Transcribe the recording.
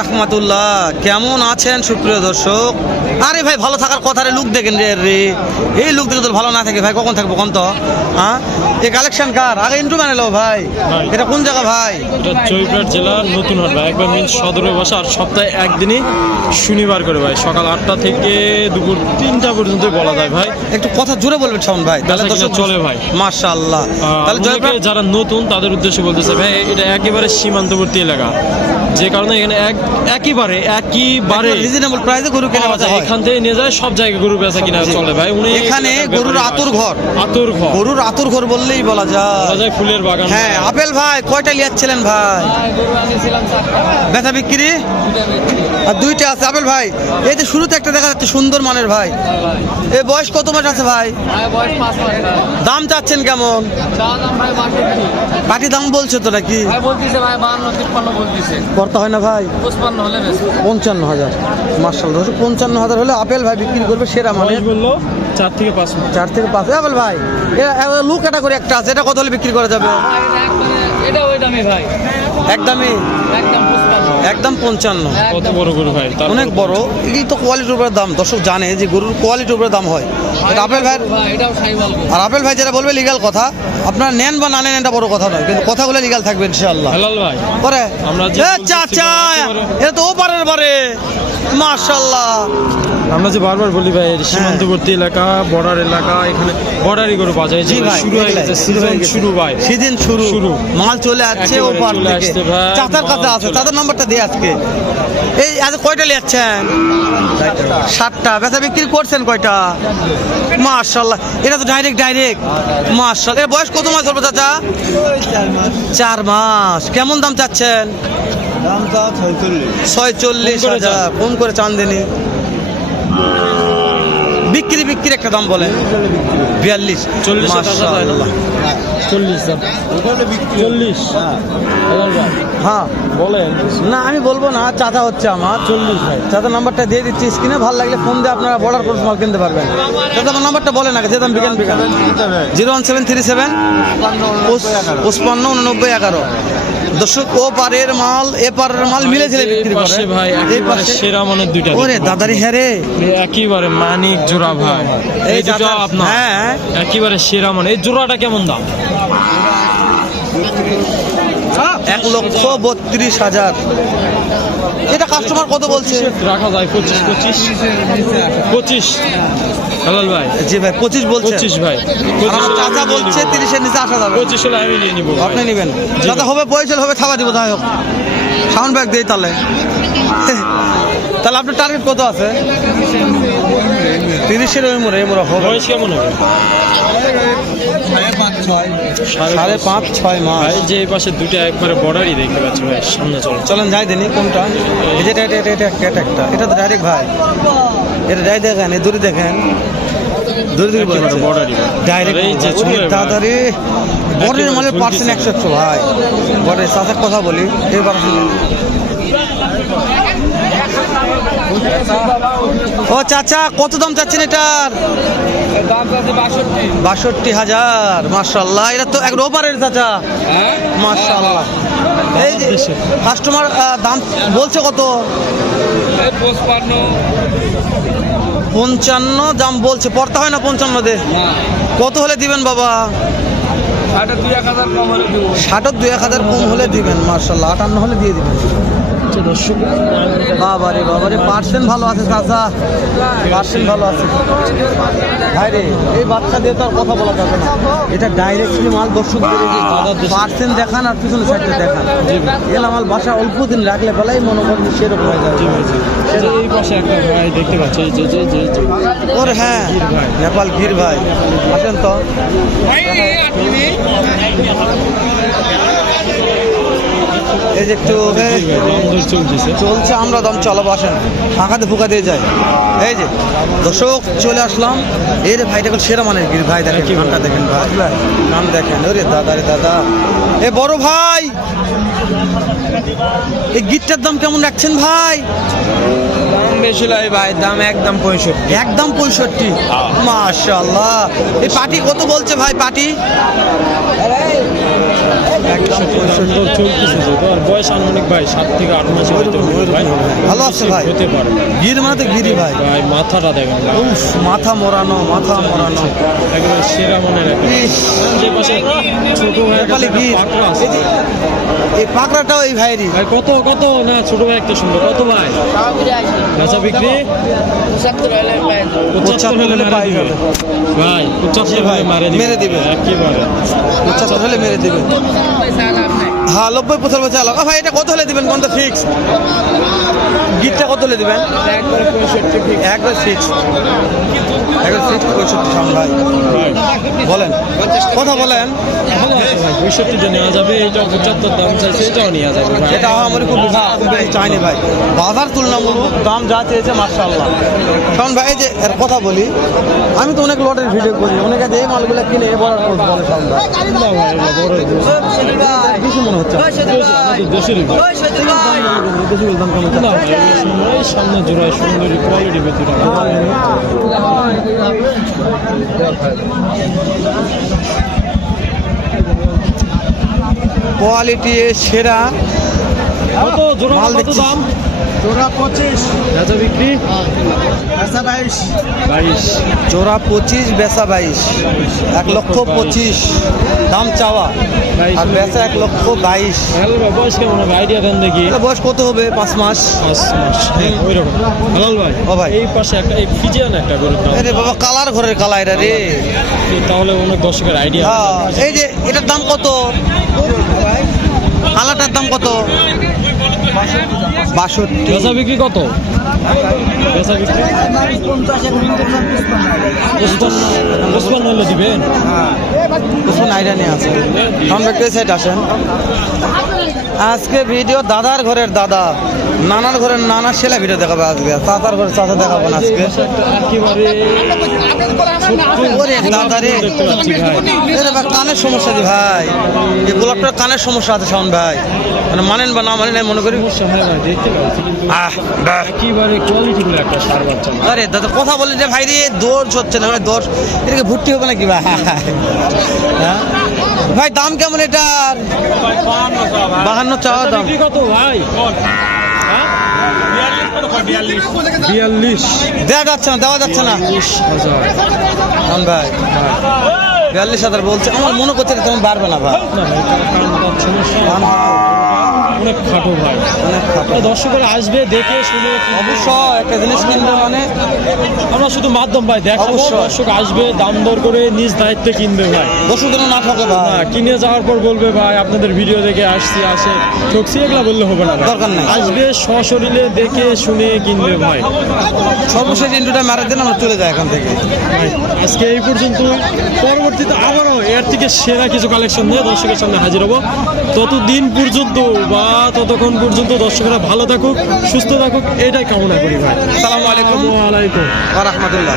রহমতুল্লাহ কেমন আছেন সুপ্রিয় দর্শক? আরে ভাই ভালো থাকার কথারে লুক দেখেন রে রে। এই লুক দেখে তো ভালো না থাকে ভাই কখন থাকব কোন তো? হ্যাঁ এই কালেকশন কার? আগে ইন্টু ভাই। এটা কোন জায়গা ভাই? এটা জয়পুরহাট জেলার নতুন হাট ভাই। একবার মেন সদরে বসে আর সপ্তাহে একদিনই শনিবার করে ভাই। সকাল আটটা থেকে দুপুর তিনটা পর্যন্ত বলা যায় ভাই। একটু কথা জোরে বলবেন শাওন ভাই তাহলে দর্শক চলে ভাই। মাশাআল্লাহ। তাহলে যারা নতুন তাদের উদ্দেশ্যে বলতেছে ভাই এটা একেবারে সীমান্তবর্তী এলাকা। যে কারণে এখানে এক একেবারে একইবারে রিজনেবল প্রাইসে গরু কেনা বেচা যায়। এখান থেকে নিয়ে যায় সব জায়গায় গরু বেচা কিনা চলে ভাই। উনি এখানে গরুর আতুর ঘর। আতুর ঘর। গরুর আতুর ঘর বললেই বলা যায়। ফুলের বাগান। হ্যাঁ আপেল ভাই কয়টা লিয়াচ্ছিলেন ভাই? ব্যথা বিক্রি? আর দুইটা আছে। আপেল ভাই এই যে শুরুতে একটা দেখা যাচ্ছে সুন্দর মানের ভাই। এই বয়স কত মাস আছে ভাই। দাম চাচ্ছেন কেমন। পাটি দাম বলছে তো নাকি? করতে হয় না ভাই? পঁচপান্ন হলে পঞ্চান্ন হাজার। মার্শাল ধরো পঞ্চান্ন হাজার হলে আপেল ভাই বিক্রি করবে সেরা মানে বলল চার থেকে পাঁচ চার থেকে পাঁচ। আপেল ভাই লুক এটা করে একটা আছে এটা কত হলে বিক্রি করা যাবে? এটা ওই দামে ভাই। একদমই? একদম একদম পঞ্চান্ন। কত বড় গরু ভাই? অনেক বড়। এই তো কোয়ালিটির উপরে দাম। দর্শক জানে যে গরুর কোয়ালিটির উপরে দাম হয়। আপেল ভাই আর আপেল ভাই যেটা বলবে লিগাল কথা। আপনার নেন বা না নেন এটা বড় কথা নয়। কিন্তু কথাগুলো লিগাল থাকবে ইনশাআল্লাহ। হেলাল ভাই পরে আমরা চাচা! এটা তো ওপারের পারে মাশাআল্লাহ। আমরা যে বারবার বলি ভাই এর সীমান্তবর্তী এলাকা বর্ডার এলাকা এখানে বর্ডারই জি ভাই শুরু হয়ে গেছে সিজন শুরু ভাই। সিজন শুরু। শুরু। মাল চলে আসছে ওপার চলে থেকে। আসছে ভাই, চাচার কাছে আছে। চাচার নাম্বারটা দিয়ে আজকে। এই আজ কয়টা লিয়াচ্ছেন? ষাটটা বেচা বিক্রি করছেন কয়টা? মাশাল্লাহ এটা তো ডাইরেক্ট ডাইরেক্ট মাশাল্লাহ এর বয়স কত মাস হবে চাচা? চার মাস। কেমন দাম চাচ্ছেন? ছয় চল্লিশ ফোন করে হাজার। ফোন করে চান দিনি? বিক্রি বিক্রি একটা দাম বলেন বিয়াল্লিশ। চল্লিশ টাকা না? চল্লিশ দাম। চল্লিশ। হ্যাঁ। বলেন। না আমি বলব না চাচা হচ্ছে আমার। চল্লিশ ভাই। চাচা নাম্বারটা দিয়ে দিচ্ছি স্ক্রিনে। ভালো লাগলে ফোন দিয়ে আপনারা বর্ডার ক্রস মাল কিনতে পারবেন। চাচা আমার নাম্বারটা বলেন আগে যেতাম বিজ্ঞান বিজ্ঞান zero one seven three seven পঁচপান্ন উননব্বই এগারো। দর্শক ও পারের মাল এ পারের মাল মিলে ছেলে বিক্রি করে। ভাই এই পাশে সেরা মানের দুইটা ওরে দাদারি হ্যারে। একেবারে মানিক জোড়া ভাই। এই দুটো আপনার। হ্যাঁ। একেবারে সেরা মানে এই জোড়াটা কেমন দাম? এক লক্ষ বত্রিশ হাজার। এটা কাস্টমার কত বলছে? রাখা যায় পঁচিশ পঁচিশ। পঁচিশ। হেলাল ভাই। জি ভাই পঁচিশ বলছে। পঁচিশ ভাই। আমার চাচা বলছে তিরিশের নিচে আসা যাবে। পঁচিশ হলে আমি নিয়ে নিবো আপনি নেবেন। যাতে হবে হবে দিব যাই হোক। সাউন্ড ব্যাগ দিই তাহলে। তাহলে আপনার টার্গেট কত আছে? তিরিশের ওই মোড়ে এই মোড়ে হবে। কেমন হবে? সাড়ে পাঁচ ছয় মাস। যে এই পাশে দুটো একবারে বর্ডারই দেখতে পাচ্ছি ভাই সামনে চলো। চলেন যাই দেনি কোনটা। এটা এটা এটা এটা একটা। এটা তো ডাইরেক্ট ভাই। এটা যাই দেখেন এই দূরে দেখেন। দূরে দূরে বর্ডারই ডাইরেক্ট। তাড়াতাড়ি মানে পার্সেন্ট একশো একশো ভাই। সাথে কথা বলি ও চাচা কত দাম চাচ্ছেন এটার? বাষট্টি হাজার মার্শাল্লাহ এটা তো এক ওপারের চাচা। হ্যাঁ? মার্শাল্লাহ এই যে কাস্টমার দাম বলছে কত? পঞ্চান্ন দাম বলছে। পড়তে হয় না পঞ্চান্ন দে কত হলে দিবেন বাবা? ষাটের দুই এক হাজার কম হলে দিবেন মার্শাল্লাহ আটান্ন হলে দিয়ে দিবেন। দর্শক। বাবারে বাবারে পার্সেন্ট ভালো আছে চাচা। পার্সেন্ট ভালো আছে। ভাই রে এই বাচ্চা দিয়ে তো আর কথা বলা যাবে না। এটা ডাইরেক্টলি মাল দর্শক। পার্সেন্ট দেখান আর পিছনে সাইডে দেখান। এলা মাল বাসা অল্প দিন রাখলে বেলাই মনে করেন সেরকম হয়ে যাবে। এই পাশে একটা ভাই দেখতে পাচ্ছি এই যে যে যে। ওর হ্যাঁ নেপাল গির ভাই। আসেন তো। যে একটু দাম দর চলতেছে চলছে। আমরা দম চালাবো আসেন। ফাঁকাতে ফুকা দিয়ে যায় এই যে দর্শক চলে আসলাম। এই রে ভাইটা এখন সেরা গির ভাই দেখেন কি বলেন? দেখেন ভাই। গান দেখেন ওরে দাদা রে দাদা। এ বড় ভাই! এই গিটটার দাম কেমন রাখছেন ভাই? বেশি লয় ভাই দাম একদম পঁয়ষট্টি। একদম পঁয়ষট্টি? মাশাল্লাহ এই পাটি কত বলছে ভাই পাটি? একদম সুন্দর চলতেছে যে তো আর বয়স আনুমানিক ভাই সাত থেকে আট মাস ভালো আছে ভাই। হতে পারে গির মানে তো গিরি ভাই। ভাই মাথাটা দেখেন উফ মাথা মোড়ানো মাথা মোড়ানো একেবারে সেরা মনের একটা যে পাশে ছোট ভাই পাকড়া আছে। এই পাকড়াটাও এই ভাইয়েরই। ভাই কত কত? না ছোট ভাই একটা সুন্দর। কত ভাই? বেচা বিক্রি? পঁচাত্তর পঁচাত্তর হলে হলে মারা পাই দিবে। যাবে। ভাই পঁচাত্তর ভাই, হলে মারে মেরে দিবে। একেবারে। পঁচাত্তর হলে মেরে দিবে। হ্যাঁ নব্বই পঁচানব্বই চাল ও ভাই এটা কত হলে দিবেন? কোনটা ফিক্স গিটটা কত হলে দিবেন? একবার ফিক্স একবার ফিক্স পঁয়ষট্টি সাউন্ড ভাই। ভাই বলেন। কথা বলেন। পঁয়ষট্টিটা নেওয়া যাবে এইটা পঁচাত্তর দাম চাইছে এটাও নেওয়া যাবে এটা আমার খুব চাইনি ভাই। বাজার তুলনামূলক দাম যা চেয়েছে মার্শাল্লাহ কারণ ভাই যে এর কথা বলি আমি তো অনেক লটের ভিডিও করি অনেকে যে এই মালগুলো কিনে পোস্ট বলে কিছু মনে হচ্ছে? কেমন এই সামনে জোড়ায় সুন্দরী কোয়ালিটি ভেতরে কোয়ালিটি সেরা। কত? জোড়া কত দাম? জোড়া পঁচিশ। বেচা বিক্রি? বাইশ। বাইশ। জোড়া পঁচিশ বেচা বাইশ। এক লক্ষ পঁচিশ। দাম চাওয়া। আর বেচা এক লক্ষ বাইশ। ভাই বয়স কেমন হবে? আইডিয়া দেন দেখি। বয়স কত হবে? পাঁচ মাস। পাঁচ মাস। হ্যাঁ, ওই রকম হালাল ভাই ও ভাই। এই পাশে একটা এই ফিজিয়ান একটা দাম। আরে বাবা কালার ঘরের কালা এটা রে। তাহলে অনেক দর্শকের আইডিয়া হ্যাঁ এই যে এটার দাম কত? কালারটার দাম কত? বাষট্টি। বেচা বিক্রি কত? বেচা বিক্রি? পঁচপান্ন পঁচপান্ন হলে দিবেন? আইডিয়া নিয়ে আছে। আমরা কে সাইড আসেন। আজকে ভিডিও দাদার ঘরের দাদা। নানার ঘরের নানা ছেলে ভিডিও দেখাবে আজকে। চাচার ঘরের চাচা দেখাবো না আজকে। কানের সমস্যা দি ভাই? এই গোলাপটার কানের সমস্যা আছে শাওন ভাই। মানে মানেন বা না মানেন আমি মনে করি আরে দাদা কথা বলে যে ভাই রে দোষ হচ্ছে না। মানে দোষ এটাকে ভর্তি হবে নাকি ভাই? হ্যাঁ? ভাই দাম কেমন এটার? বাহান্ন চাওয়া দাম। কত? ভাই হ্যাঁ? বিয়াল্লিশ। দেওয়া যাচ্ছে না দেওয়া যাচ্ছে না। ভাই বিয়াল্লিশ হাজার বলছে। আমার মনে করছে তুমি পারবে না ভাই। অনেক খাটো ভাই। অনেক খাটো। দর্শকরা আসবে দেখে শুনে কিনবে। অবশ্যই একটা জিনিস কিনবে মানে। আমরা শুধু মাধ্যম ভাই দেখাবো দর্শক আসবে দাম দর করে নিজ দায়িত্বে কিনবে ভাই। বসু যেন না ঠকে ভাই। কিনে যাওয়ার পর বলবে ভাই আপনাদের ভিডিও দেখে আসছি আসে। ঠকছি এগুলা বললে হবে না। দরকার নাই। আসবে সশরীরে দেখে শুনে কিনবে ভাই। সর্বশেষ ইন্টুটা মারা দেন আমরা চলে যাই এখান থেকে। ভাই, আজকে এই পর্যন্ত। পরবর্তীতে আবারও এর থেকে সেরা কিছু কালেকশন নিয়ে দর্শকের সামনে হাজির হব। ততদিন পর্যন্ত বা ততক্ষণ পর্যন্ত দর্শকরা ভালো থাকুক সুস্থ থাকুক এটাই কামনা করি ভাই। আসসালামু আলাইকুম। আলাইকুম রাহমাতুল্লাহ।